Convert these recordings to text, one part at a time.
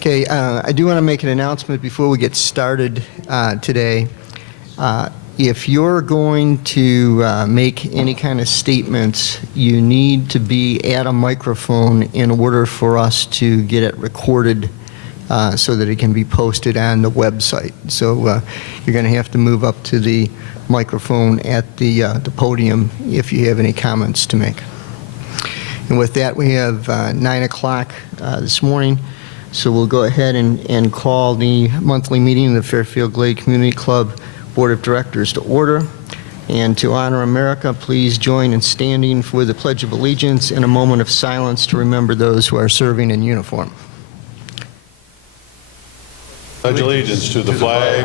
Okay, I do want to make an announcement before we get started today. If you're going to make any kind of statements, you need to be at a microphone in order for us to get it recorded so that it can be posted on the website. So you're going to have to move up to the microphone at the podium if you have any comments to make. And with that, we have 9 o'clock this morning. So we'll go ahead and call the monthly meeting of the Fairfield Glade Community Club Board of Directors to order. And to honor America, please join in standing for the Pledge of Allegiance and a moment of silence to remember those who are serving in uniform. Pledge allegiance to the flag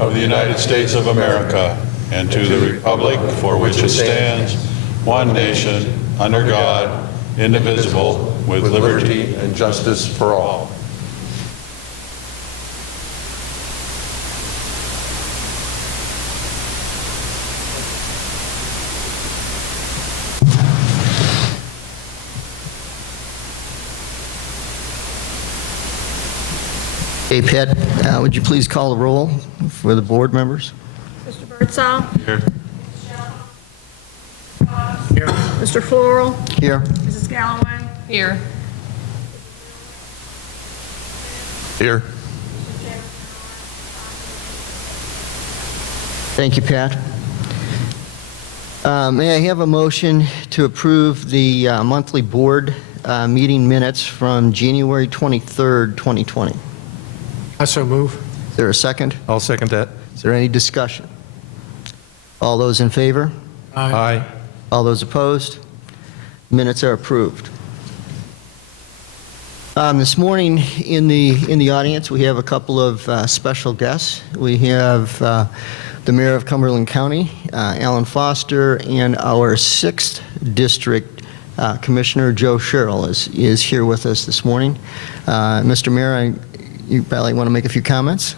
of the United States of America and to the republic for which it stands, one nation, under God, indivisible, with liberty and justice for all. Hey, Pat, would you please call the roll for the board members? Mr. Birdsall? Here. Here. Mr. Floral? Here. Mrs. Galloway? Here. Here. Thank you, Pat. May I have a motion to approve the monthly board meeting minutes from January 23rd, 2020? I so move. Is there a second? I'll second that. Is there any discussion? All those in favor? Aye. All those opposed? Minutes are approved. This morning in the audience, we have a couple of special guests. We have the Mayor of Cumberland County, Alan Foster, and our 6th District Commissioner, Joe Sherrill, is here with us this morning. Mr. Mayor, you probably want to make a few comments.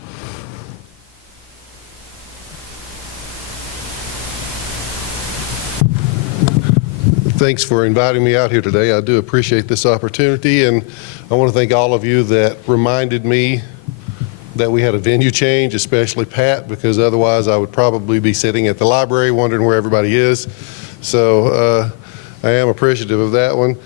Thanks for inviting me out here today. I do appreciate this opportunity, and I want to thank all of you that reminded me that we had a venue change, especially Pat, because otherwise I would probably be sitting at the library wondering where everybody is. So I am appreciative of that one.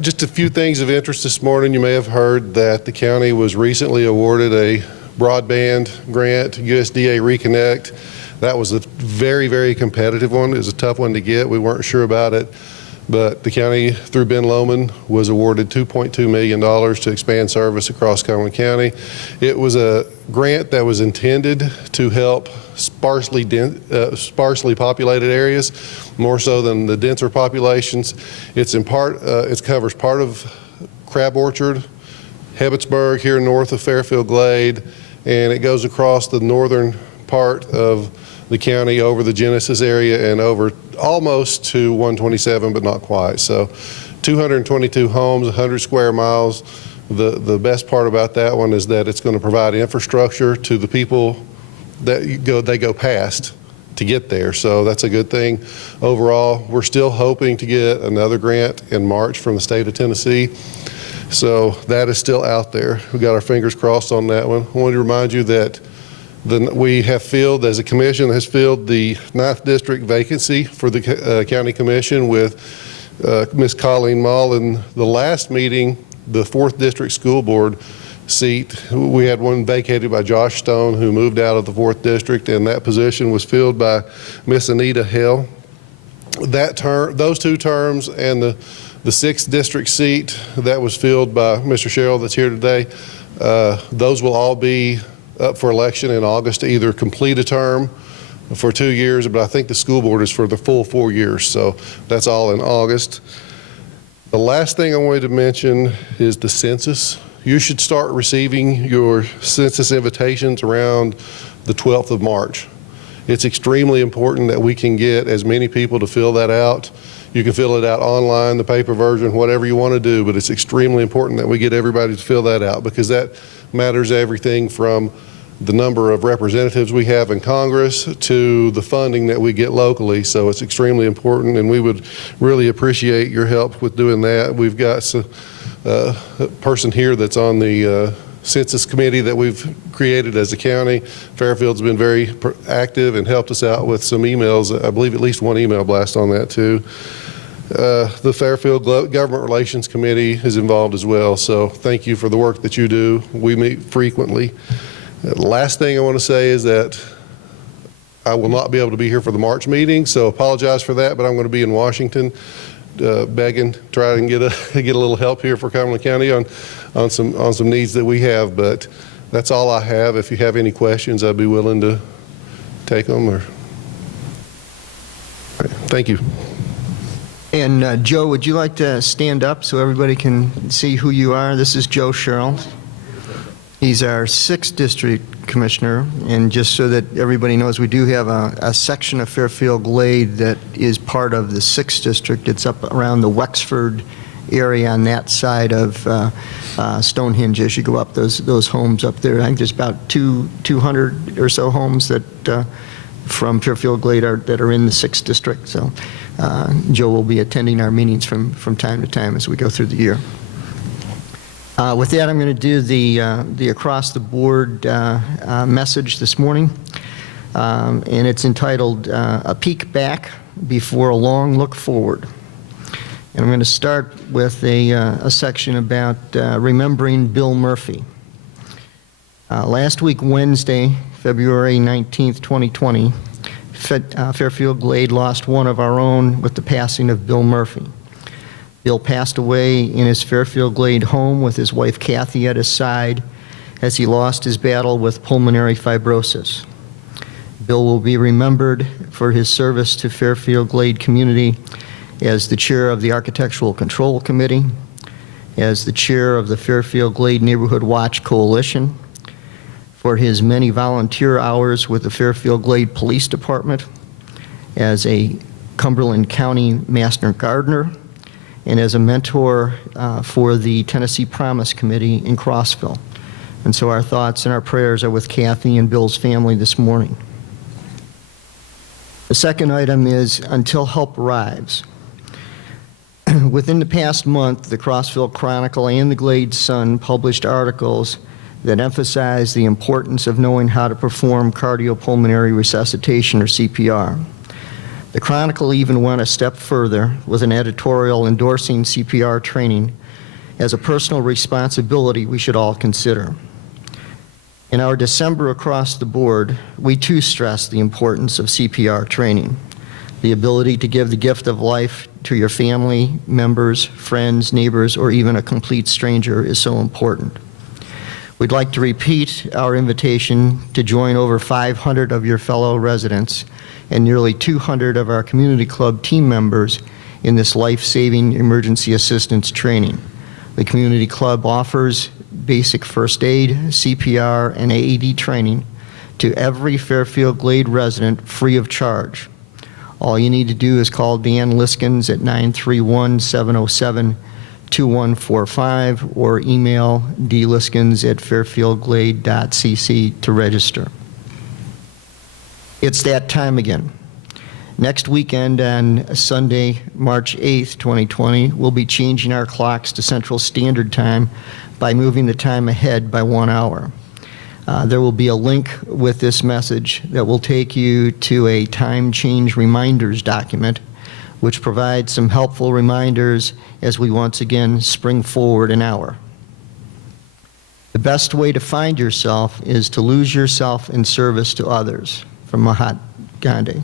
Just a few things of interest this morning. You may have heard that the county was recently awarded a broadband grant, USDA Reconnect. That was a very, very competitive one. It was a tough one to get. We weren't sure about it, but the county, through Ben Lowman, was awarded $2.2 million to expand service across Cumberland County. It was a grant that was intended to help sparsely populated areas, more so than the denser populations. It's in part, it covers part of Crab Orchard, Hebbitsburg, here north of Fairfield Glade, and it goes across the northern part of the county over the Genesis area and over almost to 127, but not quite. So 222 homes, 100 square miles. The best part about that one is that it's going to provide infrastructure to the people that they go past to get there. So that's a good thing. Overall, we're still hoping to get another grant in March from the state of Tennessee. So that is still out there. We got our fingers crossed on that one. I wanted to remind you that we have filled, as a commission, has filled the 9th district vacancy for the county commission with Ms. Colleen Mall. In the last meeting, the 4th district school board seat, we had one vacated by Josh Stone, who moved out of the 4th district, and that position was filled by Miss Anita Hill. Those 2 terms and the 6th district seat that was filled by Mr. Sherrill that's here today, those will all be up for election in August to either complete a term for 2 years, but I think the school board is for the full 4 years, so that's all in August. The last thing I wanted to mention is the census. You should start receiving your census invitations around the 12th of March. It's extremely important that we can get as many people to fill that out. You can fill it out online, the paper version, whatever you want to do, but it's extremely important that we get everybody to fill that out, because that matters everything from the number of representatives we have in Congress to the funding that we get locally. So it's extremely important, and we would really appreciate your help with doing that. We've got a person here that's on the census committee that we've created as a county. Fairfield's been very active and helped us out with some emails. I believe at least one email blast on that too. The Fairfield Government Relations Committee is involved as well. So thank you for the work that you do. We meet frequently. The last thing I want to say is that I will not be able to be here for the March meeting, so apologize for that, but I'm going to be in Washington begging, trying to get a little help here for Cumberland County on some needs that we have. But that's all I have. If you have any questions, I'd be willing to take them. Thank you. And Joe, would you like to stand up so everybody can see who you are? This is Joe Sherrill. He's our 6th District Commissioner, and just so that everybody knows, we do have a section of Fairfield Glade that is part of the 6th District. It's up around the Wexford area on that side of Stonehenge as you go up those homes up there. I think there's about 200 or so homes that from Fairfield Glade that are in the 6th District. So Joe will be attending our meetings from time to time as we go through the year. With that, I'm going to do the across-the-board message this morning, and it's entitled A Peek Back Before a Long Look Forward. And I'm going to start with a section about remembering Bill Murphy. Last week, Wednesday, February 19th, 2020, Fairfield Glade lost one of our own with the passing of Bill Murphy. Bill passed away in his Fairfield Glade home with his wife Kathy at his side as he lost his battle with pulmonary fibrosis. Bill will be remembered for his service to Fairfield Glade community as the chair of the Architectural Control Committee, as the chair of the Fairfield Glade Neighborhood Watch Coalition, for his many volunteer hours with the Fairfield Glade Police Department, as a Cumberland County Master Gardener, and as a mentor for the Tennessee Promise Committee in Crossville. And so our thoughts and our prayers are with Kathy and Bill's family this morning. The second item is Until Help Arrives. Within the past month, the Crossville Chronicle and the Glade Sun published articles that emphasize the importance of knowing how to perform cardiopulmonary resuscitation, or CPR. The Chronicle even went a step further with an editorial endorsing CPR training as a personal responsibility we should all consider. In our December Across the Board, we too stressed the importance of CPR training. The ability to give the gift of life to your family members, friends, neighbors, or even a complete stranger is so important. We'd like to repeat our invitation to join over 500 of your fellow residents and nearly 200 of our community club team members in this life-saving emergency assistance training. The community club offers basic first aid, CPR, and AED training to every Fairfield Glade resident free of charge. All you need to do is call Dan Liskins at 931-707-2145 or email dliskins@fairfieldglade.cc to register. It's that time again. Next weekend on Sunday, March 8th, 2020, we'll be changing our clocks to Central Standard Time by moving the time ahead by 1 hour. There will be a link with this message that will take you to a time change reminders document, which provides some helpful reminders as we once again spring forward an hour. The best way to find yourself is to lose yourself in service to others, from Mahatma Gandhi.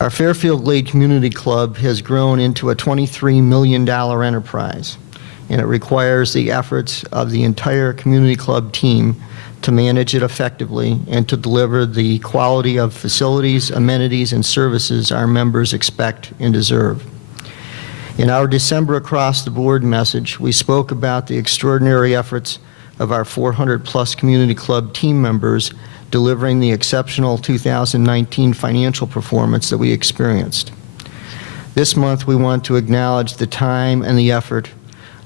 Our Fairfield Glade Community Club has grown into a $23 million enterprise, and it requires the efforts of the entire community club team to manage it effectively and to deliver the quality of facilities, amenities, and services our members expect and deserve. In our December Across the Board message, we spoke about the extraordinary efforts of our 400-plus community club team members delivering the exceptional 2019 financial performance that we experienced. This month, we want to acknowledge the time and the effort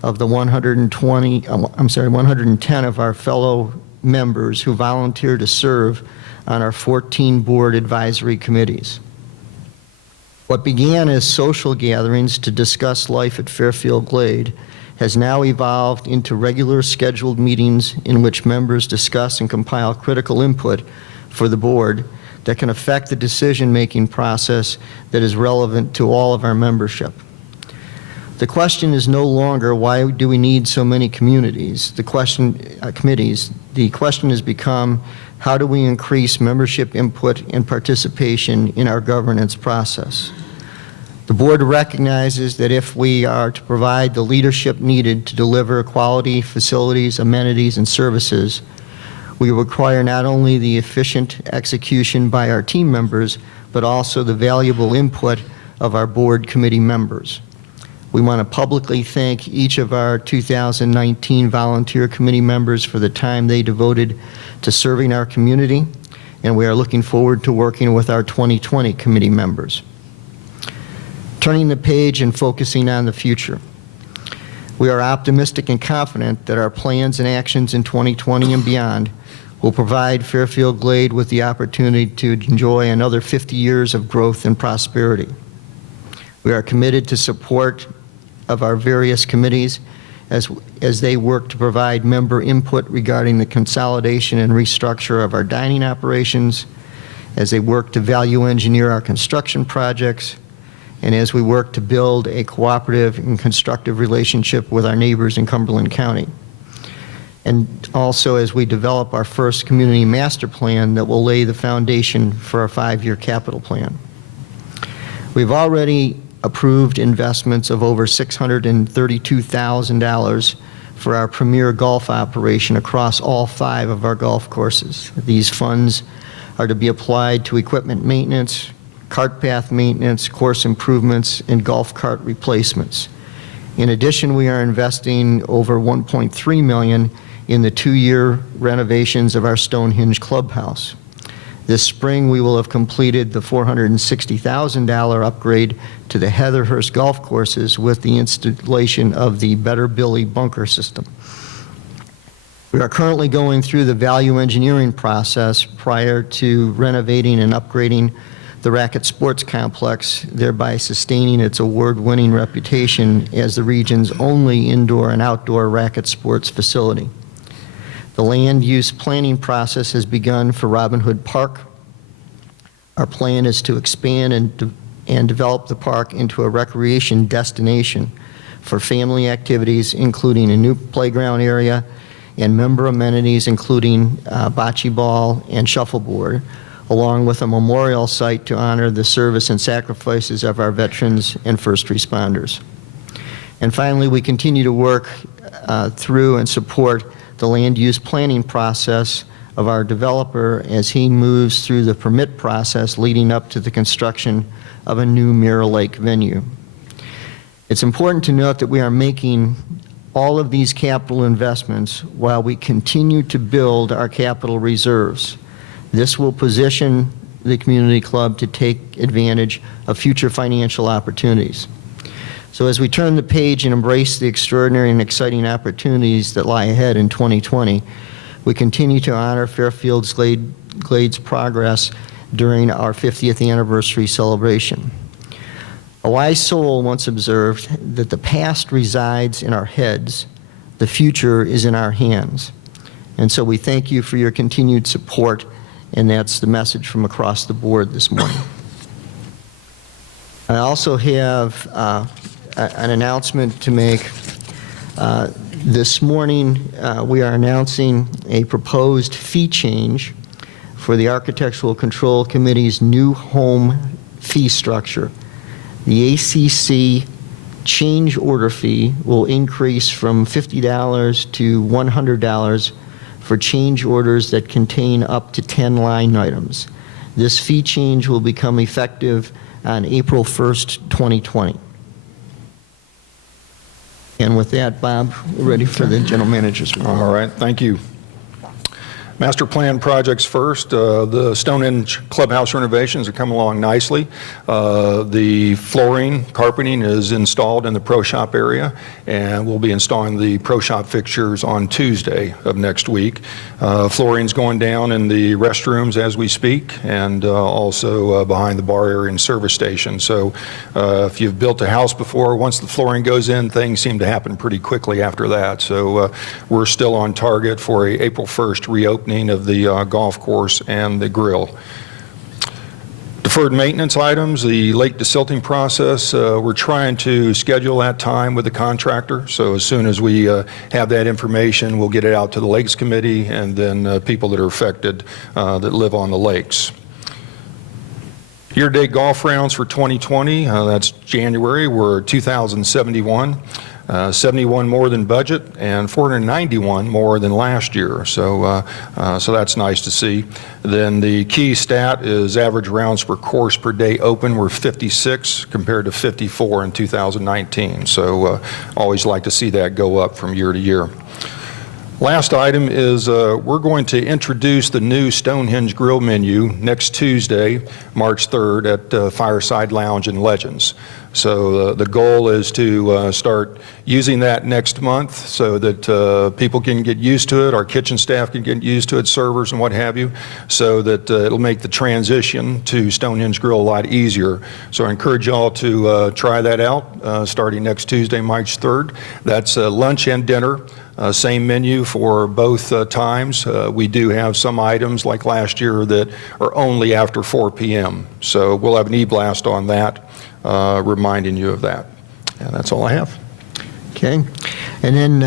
of the 110 of our fellow members who volunteer to serve on our 14 board advisory committees. What began as social gatherings to discuss life at Fairfield Glade has now evolved into regular scheduled meetings in which members discuss and compile critical input for the board that can affect the decision-making process that is relevant to all of our membership. The question is no longer, why do we need so many committees? The question has become, how do we increase membership input and participation in our governance process? The board recognizes that if we are to provide the leadership needed to deliver quality facilities, amenities, and services, we require not only the efficient execution by our team members, but also the valuable input of our board committee members. We want to publicly thank each of our 2019 volunteer committee members for the time they devoted to serving our community, and we are looking forward to working with our 2020 committee members. Turning the page and focusing on the future. We are optimistic and confident that our plans and actions in 2020 and beyond will provide Fairfield Glade with the opportunity to enjoy another 50 years of growth and prosperity. We are committed to support of our various committees as they work to provide member input regarding the consolidation and restructure of our dining operations, as they work to value engineer our construction projects, and as we work to build a cooperative and constructive relationship with our neighbors in Cumberland County. And also as we develop our first community master plan that will lay the foundation for our 5-year capital plan. We've already approved investments of over $632,000 for our premier golf operation across all 5 of our golf courses. These funds are to be applied to equipment maintenance, cart path maintenance, course improvements, and golf cart replacements. In addition, we are investing over $1.3 million in the 2-year renovations of our Stonehenge clubhouse. This spring, we will have completed the $460,000 upgrade to the Heatherhurst golf courses with the installation of the Better Billy bunker system. We are currently going through the value engineering process prior to renovating and upgrading the Racket Sports Complex, thereby sustaining its award-winning reputation as the region's only indoor and outdoor racket sports facility. The land use planning process has begun for Robin Hood Park. Our plan is to expand and develop the park into a recreation destination for family activities, including a new playground area and member amenities, including bocce ball and shuffleboard, along with a memorial site to honor the service and sacrifices of our veterans and first responders. And finally, we continue to work through and support the land use planning process of our developer as he moves through the permit process leading up to the construction of a new Mirror Lake venue. It's important to note that we are making all of these capital investments while we continue to build our capital reserves. This will position the community club to take advantage of future financial opportunities. So as we turn the page and embrace the extraordinary and exciting opportunities that lie ahead in 2020, we continue to honor Fairfield's Glade's progress during our 50th anniversary celebration. A wise soul once observed that the past resides in our heads, the future is in our hands. And so we thank you for your continued support, and that's the message from across the board this morning. I also have an announcement to make. This morning, we are announcing a proposed fee change for the Architectural Control Committee's new home fee structure. The ACC change order fee will increase from $50 to $100 for change orders that contain up to 10 line items. This fee change will become effective on April 1st, 2020. And with that, Bob, we're ready for the general manager's report. All right, thank you. Master plan projects first. The Stonehenge clubhouse renovations are coming along nicely. The flooring, carpeting is installed in the pro shop area, and we'll be installing the pro shop fixtures on Tuesday of next week. Flooring's going down in the restrooms as we speak, and also behind the bar area and service station. So if you've built a house before, once the flooring goes in, things seem to happen pretty quickly after that. So we're still on target for a April 1st reopening of the golf course and the grill. Deferred maintenance items, the lake desilting process, we're trying to schedule that time with the contractor. So as soon as we have that information, we'll get it out to the Lakes Committee and then people that are affected that live on the lakes. Year-to-date golf rounds for 2020, that's January, were 2,071. 71 more than budget and 491 more than last year. So that's nice to see. Then the key stat is average rounds per course per day open were 56 compared to 54 in 2019. So always like to see that go up from year to year. Last item is we're going to introduce the new Stonehenge Grill menu next Tuesday, March 3rd at Fireside Lounge and Legends. So the goal is to start using that next month so that people can get used to it, our kitchen staff can get used to it, servers and what have you, so that it'll make the transition to Stonehenge Grill a lot easier. So I encourage y'all to try that out starting next Tuesday, March 3rd. That's lunch and dinner. Same menu for both times. We do have some items like last year that are only after 4 p.m. So we'll have an e-blast on that reminding you of that. And that's all I have. Okay. And then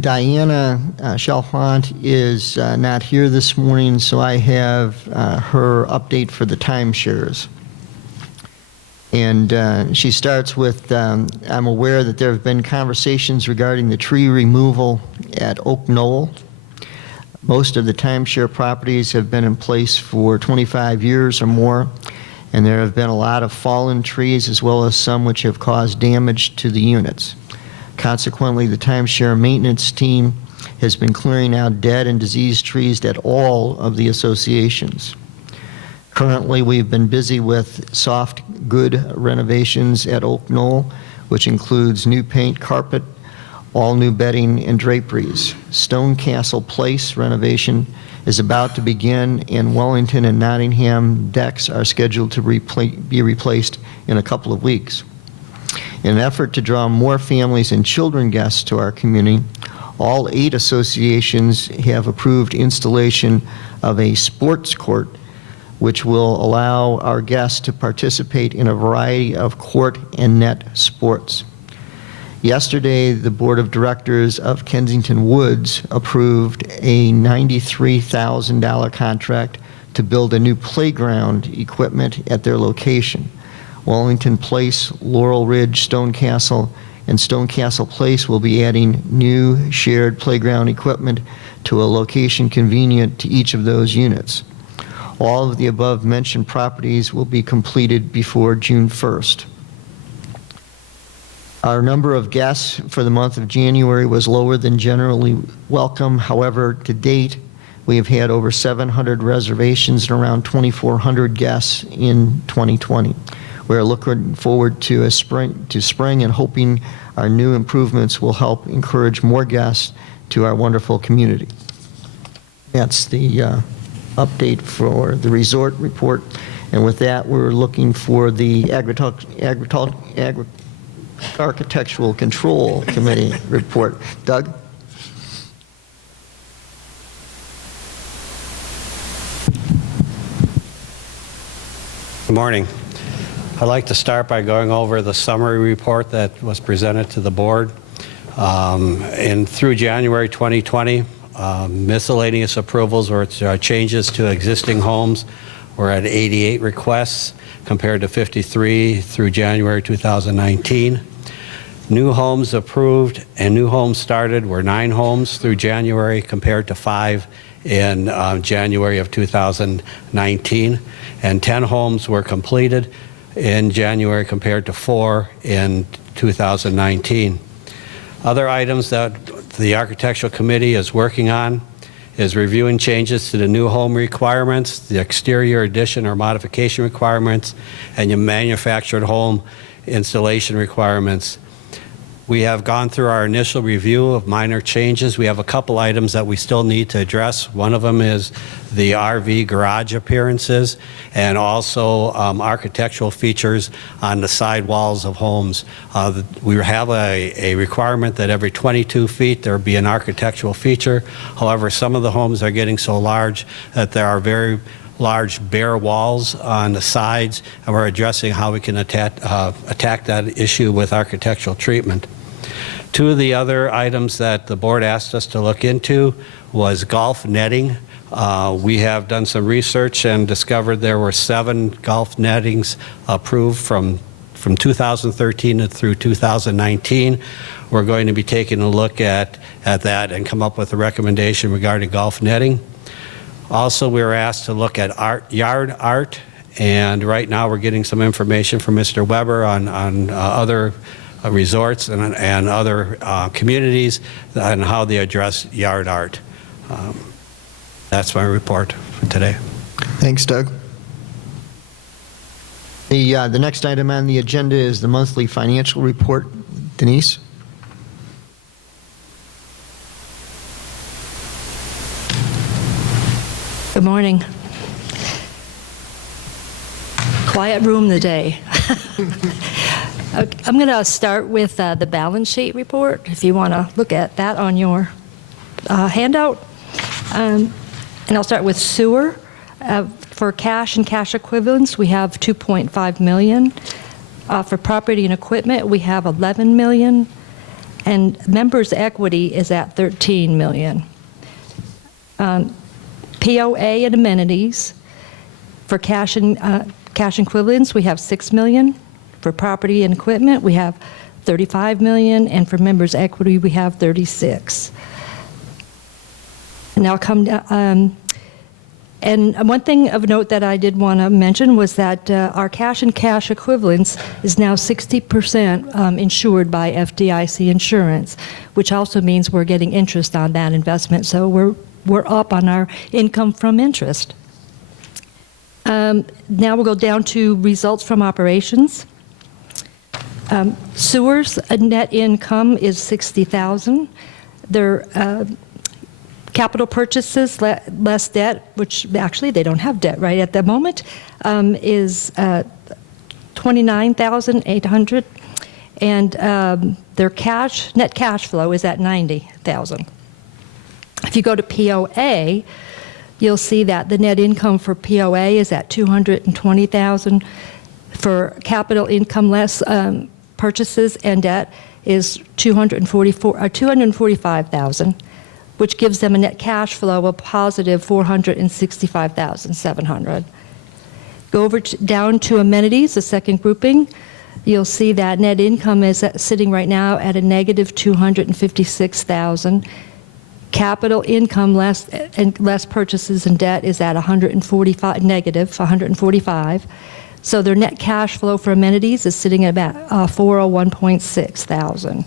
Diana Chalfant is not here this morning, so I have her update for the timeshares. And she starts with, I'm aware that there have been conversations regarding the tree removal at Oak Knoll. Most of the timeshare properties have been in place for 25 years or more, and there have been a lot of fallen trees as well as some which have caused damage to the units. Consequently, the timeshare maintenance team has been clearing out dead and diseased trees at all of the associations. Currently, we've been busy with soft good renovations at Oak Knoll, which includes new paint, carpet, all new bedding and draperies. Stone Castle Place renovation is about to begin, and Wellington and Nottingham decks are scheduled to be replaced in a couple of weeks. In an effort to draw more families and children guests to our community, all 8 associations have approved installation of a sports court which will allow our guests to participate in a variety of court and net sports. Yesterday, the Board of Directors of Kensington Woods approved a $93,000 contract to build a new playground equipment at their location. Wellington Place, Laurel Ridge, Stone Castle, and Stone Castle Place will be adding new shared playground equipment to a location convenient to each of those units. All of the above-mentioned properties will be completed before June 1st. Our number of guests for the month of January was lower than generally welcome. However, to date, we have had over 700 reservations and around 2,400 guests in 2020. We are looking forward to spring and hoping our new improvements will help encourage more guests to our wonderful community. That's the update for the resort report. And with that, we're looking for the Architectural Control Committee report. Doug? Good morning. I'd like to start by going over the summary report that was presented to the board. Through January 2020, miscellaneous approvals or changes to existing homes were at 88 requests compared to 53 through January 2019. New homes approved and new homes started were 9 homes through January compared to 5 in January of 2019, and 10 homes were completed in January compared to 4 in 2019. Other items that the Architectural Committee is working on is reviewing changes to the new home requirements, the exterior addition or modification requirements, and your manufactured home installation requirements. We have gone through our initial review of minor changes. We have a couple items that we still need to address. One of them is the RV garage appearances and also architectural features on the side walls of homes. We have a requirement that every 22 feet there be an architectural feature. However, some of the homes are getting so large that there are very large bare walls on the sides, and we're addressing how we can attack that issue with architectural treatment. Two of the other items that the board asked us to look into was golf netting. We have done some research and discovered there were 7 golf nettings approved from 2013 through 2019. We're going to be taking a look at that and come up with a recommendation regarding golf netting. Also, we were asked to look at yard art, and right now we're getting some information from Mr. Weber on other resorts and other communities and how they address yard art. That's my report for today. Thanks, Doug. The next item on the agenda is the monthly financial report. Denise? Good morning. Quiet room today. I'm going to start with the balance sheet report, if you want to look at that on your handout. And I'll start with sewer. For cash and cash equivalents, we have $2.5 million. For property and equipment, we have $11 million. And members' equity is at $13 million. POA and amenities, for cash and cash equivalents, we have $6 million. For property and equipment, we have $35 million, and for members' equity, we have $36. And I'll come down. And one thing of note that I did want to mention was that our cash and cash equivalents is now 60% insured by FDIC insurance, which also means we're getting interest on that investment. So we're up on our income from interest. Now we'll go down to results from operations. Sewers net income is $60,000. Their capital purchases less debt, which actually they don't have debt right at the moment, is $29,800, and their net cash flow is at $90,000. If you go to POA, you'll see that the net income for POA is at $220,000. For capital income less purchases and debt is $245,000, which gives them a net cash flow of positive $465,700. Go over down to amenities, the second grouping. You'll see that net income is sitting right now at a negative $256,000. Capital income less purchases and debt is at negative $145,000. So their net cash flow for amenities is sitting at about $401.6 thousand.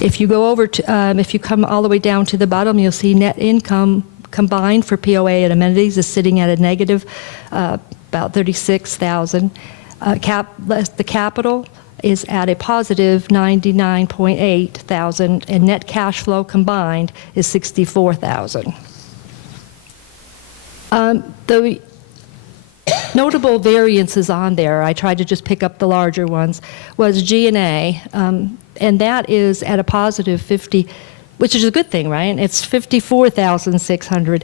If you go over to, if you come all the way down to the bottom, you'll see net income combined for POA and amenities is sitting at a negative about $36,000. The capital is at a positive $99.8 thousand, and net cash flow combined is $64,000. The notable variances on there, I tried to just pick up the larger ones, was G&A, and that is at a positive 50, which is a good thing, right? It's $54,600.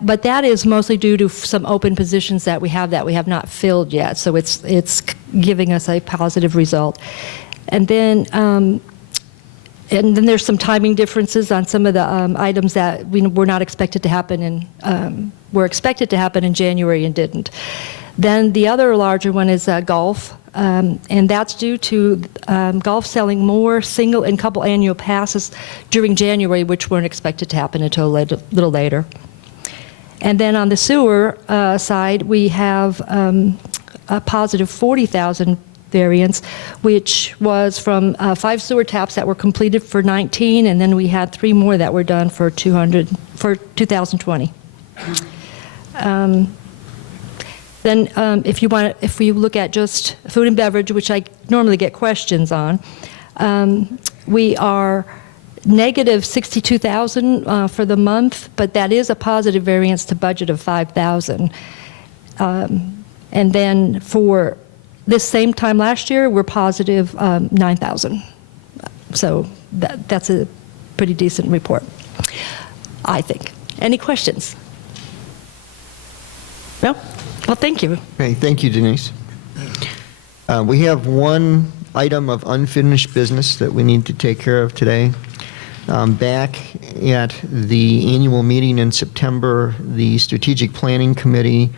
But that is mostly due to some open positions that we have not filled yet, so it's giving us a positive result. And then there's some timing differences on some of the items that were not expected to happen were expected to happen in January and didn't. Then the other larger one is golf, and that's due to golf selling more single and couple annual passes during January, which weren't expected to happen until a little later. And then on the sewer side, we have a positive $40,000 variance, which was from 5 sewer taps that were completed for 19, and then we had 3 more that were done for 2020. Then if you look at just food and beverage, which I normally get questions on, we are negative 62,000 for the month, but that is a positive variance to budget of 5,000. And then for this same time last year, we're positive 9,000. So that's a pretty decent report, I think. Any questions? No? Well, thank you. Okay, thank you, Denise. We have one item of unfinished business that we need to take care of today. Back at the annual meeting in September, the Strategic Planning Committee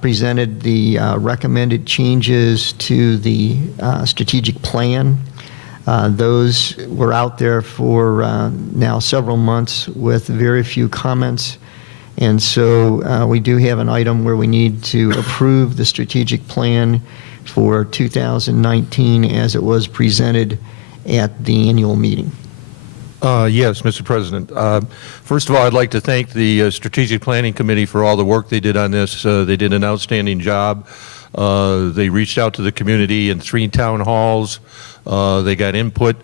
presented the recommended changes to the strategic plan. Those were out there for now several months with very few comments. And so we do have an item where we need to approve the strategic plan for 2019 as it was presented at the annual meeting. Yes, Mr. President. First of all, I'd like to thank the Strategic Planning Committee for all the work they did on this. They did an outstanding job. They reached out to the community in 3 town halls. They got input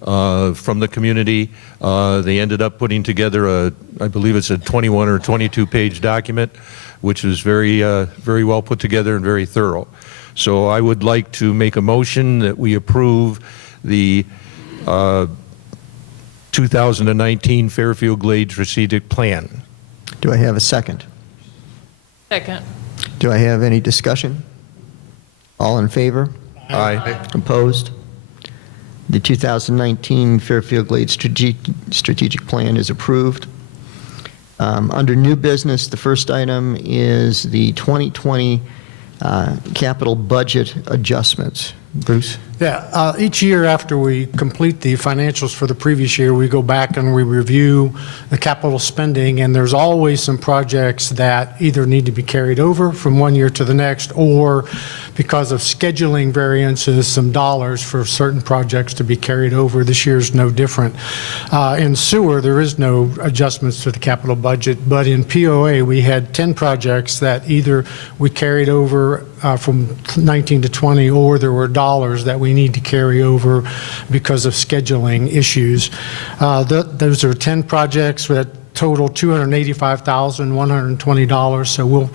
from the community. They ended up putting together I believe it's a 21 or 22 page document, which is very well put together and very thorough. So I would like to make a motion that we approve the 2019 Fairfield Glade Strategic Plan. Do I have a second? Second. Do I have any discussion? All in favor? Aye. Opposed? The 2019 Fairfield Glade Strategic Plan is approved. Under new business, the first item is the 2020 capital budget adjustments. Bruce? Yeah, each year after we complete the financials for the previous year, we go back and we review the capital spending, and there's always some projects that either need to be carried over from one year to the next, or because of scheduling variances, some dollars for certain projects to be carried over. This year's no different. In sewer, there is no adjustments to the capital budget, but in POA, we had 10 projects that either we carried over from 19 to 20, or there were dollars that we need to carry over because of scheduling issues. Those are 10 projects that total $285,120. So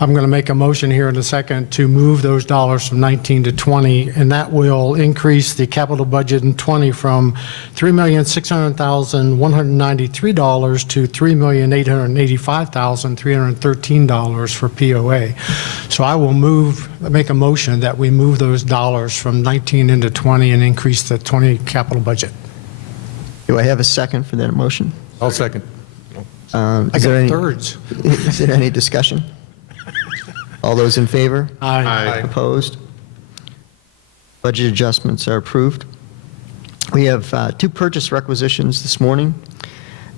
I'm going to make a motion here in a second to move those dollars from 19 to 20, and that will increase the capital budget in 20 from $3,600,193 to $3,885,313 for POA. So I will make a motion that we move those dollars from 19 into 20 and increase the 20 capital budget. Do I have a second for that motion? I'll second. I got thirds. Is there any discussion? All those in favor? Aye. Opposed? Budget adjustments are approved. We have 2 purchase requisitions this morning.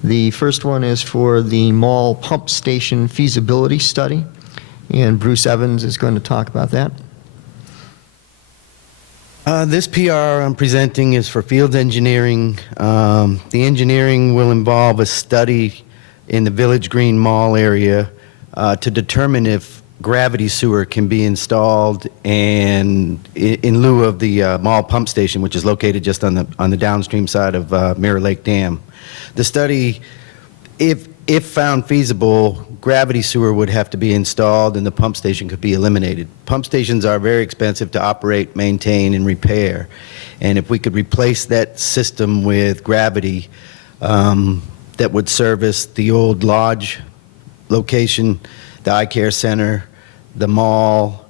The first one is for the mall pump station feasibility study, and Bruce Evans is going to talk about that. This PR I'm presenting is for field engineering. The engineering will involve a study in the Village Green Mall area to determine if gravity sewer can be installed and in lieu of the mall pump station, which is located just on the downstream side of Mirror Lake Dam. The study, if found feasible, gravity sewer would have to be installed and the pump station could be eliminated. Pump stations are very expensive to operate, maintain, and repair. And if we could replace that system with gravity that would service the old lodge location, the eye care center, the mall,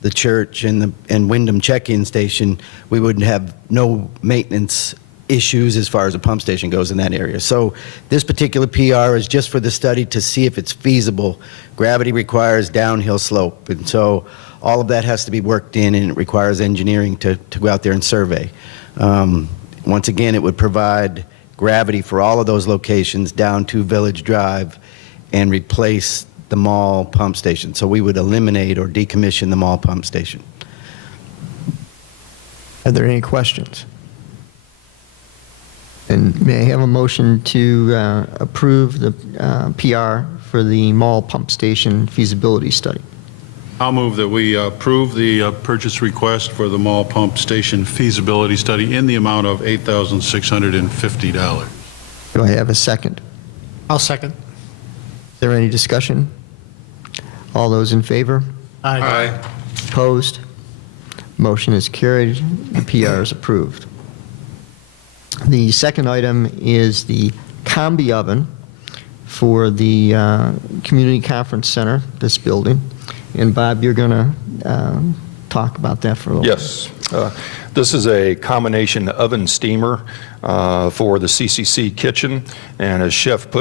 the church, and Wyndham check-in station, we would have no maintenance issues as far as a pump station goes in that area. So this particular PR is just for the study to see if it's feasible. Gravity requires downhill slope, and so all of that has to be worked in, and it requires engineering to go out there and survey. Once again, it would provide gravity for all of those locations down to Village Drive and replace the mall pump station. So we would eliminate or decommission the mall pump station. Are there any questions? And may I have a motion to approve the PR for the mall pump station feasibility study? I'll move that we approve the purchase request for the mall pump station feasibility study in the amount of $8,650. Do I have a second? I'll second. Is there any discussion? All those in favor? Aye. Opposed? Motion is carried. The PR is approved. The second item is the combi oven for the Community Conference Center, this building. And Bob, you're going to talk about that for a little bit. Yes. This is a combination oven steamer for the CCC kitchen, and as Chef put